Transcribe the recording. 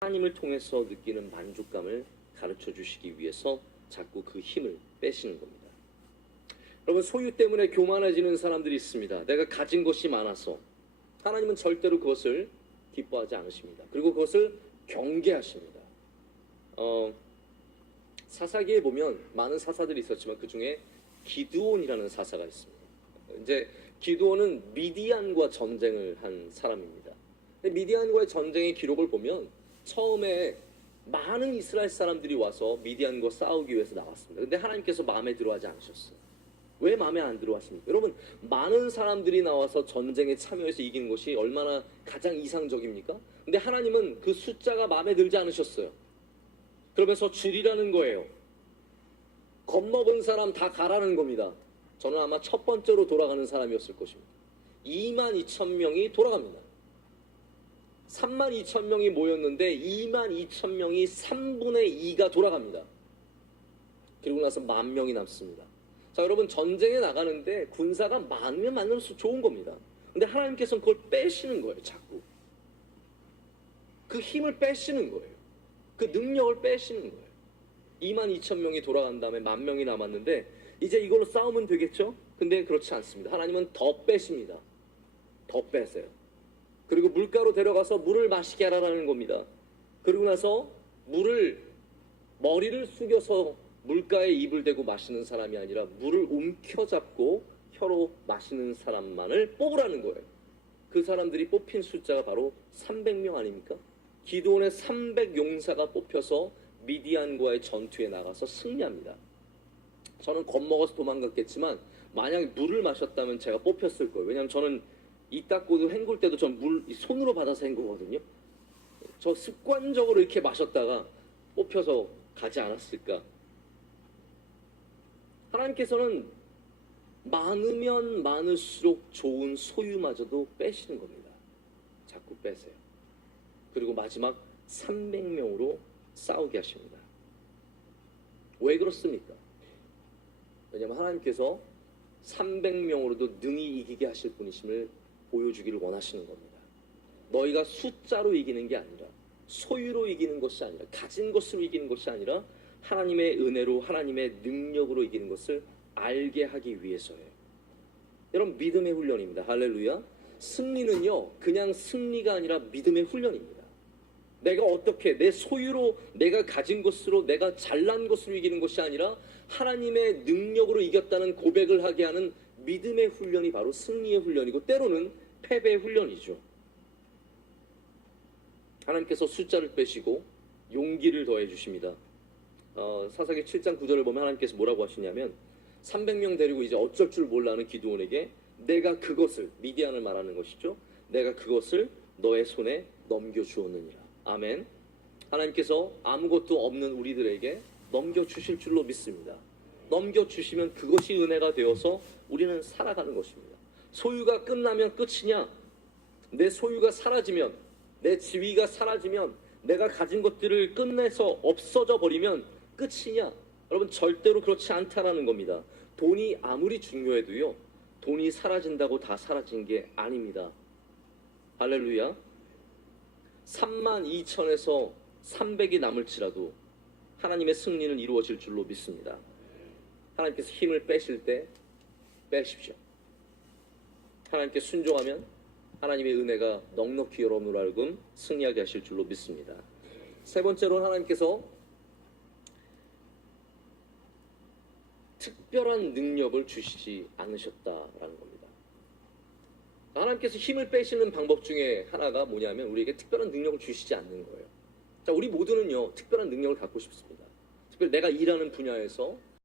하나님을 통해서 느끼는 만족감을 가르쳐 주시기 위해서 자꾸 그 힘을 빼시는 겁니다. 여러분, 소유 때문에 교만해지는 사람들이 있습니다. 내가 가진 것이 많아서. 하나님은 절대로 그것을 기뻐하지 않으십니다. 그리고 그것을 경계하십니다. 사사기에 보면 많은 사사들이 있었지만 그 중에 기드온이라는 사사가 있습니다. 이제 기드온은 미디안과 전쟁을 한 사람입니다. 미디안과의 전쟁의 기록을 보면 처음에 많은 이스라엘 사람들이 와서 미디안과 싸우기 위해서 나왔습니다. 근데 하나님께서 마음에 들어하지 않으셨어요. 왜 마음에 안 들어왔습니까? 여러분, 많은 사람들이 나와서 전쟁에 참여해서 이기는 것이 얼마나 가장 이상적입니까? 근데 하나님은 그 숫자가 마음에 들지 않으셨어요. 그러면서 줄이라는 거예요. 겁먹은 사람 다 가라는 겁니다. 저는 아마 첫 번째로 돌아가는 사람이었을 것입니다. 22,000명이 돌아갑니다. 32,000명이 모였는데 22,000명이 3분의 2가 돌아갑니다. 그리고 나서 10,000명이 남습니다. 자, 여러분, 전쟁에 나가는데 군사가 많으면 많을수록 좋은 겁니다. 근데 하나님께서는 그걸 빼시는 거예요. 자꾸 그 힘을 빼시는 거예요. 그 능력을 빼시는 거예요. 22,000명이 돌아간 다음에 10,000명이 남았는데 이제 이걸로 싸우면 되겠죠? 근데 그렇지 않습니다. 하나님은 더 빼십니다. 더 빼세요. 그리고 물가로 데려가서 물을 마시게 하라는 겁니다. 그리고 나서 머리를 숙여서 물가에 입을 대고 마시는 사람이 아니라 물을 움켜잡고 혀로 마시는 사람만을 뽑으라는 거예요. 그 사람들이 뽑힌 숫자가 바로 300명 아닙니까? 기드온의 300용사가 뽑혀서 미디안과의 전투에 나가서 승리합니다. 저는 겁먹어서 도망갔겠지만 만약에 물을 마셨다면 제가 뽑혔을 거예요. 왜냐하면 저는 이 닦고도 헹굴 때도 전 물 손으로 받아서 헹구거든요. 저 습관적으로 이렇게 마셨다가 뽑혀서 가지 않았을까. 하나님께서는 많으면 많을수록 좋은 소유마저도 빼시는 겁니다. 자꾸 빼세요. 그리고 마지막 300명으로 싸우게 하십니다. 왜 그렇습니까? 왜냐하면 하나님께서 300명으로도 능히 이기게 하실 분이심을 보여주기를 원하시는 겁니다. 너희가 숫자로 이기는 게 아니라, 소유로 이기는 것이 아니라, 가진 것으로 이기는 것이 아니라 하나님의 은혜로, 하나님의 능력으로 이기는 것을 알게 하기 위해서예요. 여러분, 믿음의 훈련입니다. 할렐루야. 승리는요, 그냥 승리가 아니라 믿음의 훈련입니다. 내가 어떻게 내 소유로, 내가 가진 것으로, 내가 잘난 것으로 이기는 것이 아니라 하나님의 능력으로 이겼다는 고백을 하게 하는 믿음의 훈련이 바로 승리의 훈련이고, 때로는 패배의 훈련이죠. 하나님께서 숫자를 빼시고 용기를 더해 주십니다. 사사기 7장 9절을 보면 하나님께서 뭐라고 하시냐면 300명 데리고 이제 어쩔 줄 몰라하는 기드온에게 내가 그것을, 미디안을 말하는 것이죠, 내가 그것을 너의 손에 넘겨주었느니라. 아멘. 하나님께서 아무것도 없는 우리들에게 넘겨주실 줄로 믿습니다. 넘겨주시면 그것이 은혜가 되어서 우리는 살아가는 것입니다. 소유가 끝나면 끝이냐? 내 소유가 사라지면, 내 지위가 사라지면, 내가 가진 것들을 끝내서 없어져 버리면 끝이냐? 여러분, 절대로 그렇지 않다라는 겁니다. 돈이 아무리 중요해도요, 돈이 사라진다고 다 사라진 게 아닙니다. 할렐루야. 32,000에서 300이 남을지라도 하나님의 승리는 이루어질 줄로 믿습니다. 하나님께서 힘을 빼실 때 빼십시오. 하나님께 순종하면 하나님의 은혜가 넉넉히 여러분으로 하여금 승리하게 하실 줄로 믿습니다. 세 번째로는 하나님께서 특별한 능력을 주시지 않으셨다라는 겁니다. 하나님께서 힘을 빼시는 방법 중에 하나가 뭐냐면 우리에게 특별한 능력을 주시지 않는 거예요. 자, 우리 모두는요, 특별한 능력을 갖고 싶습니다. 특별히 내가 일하는 분야에서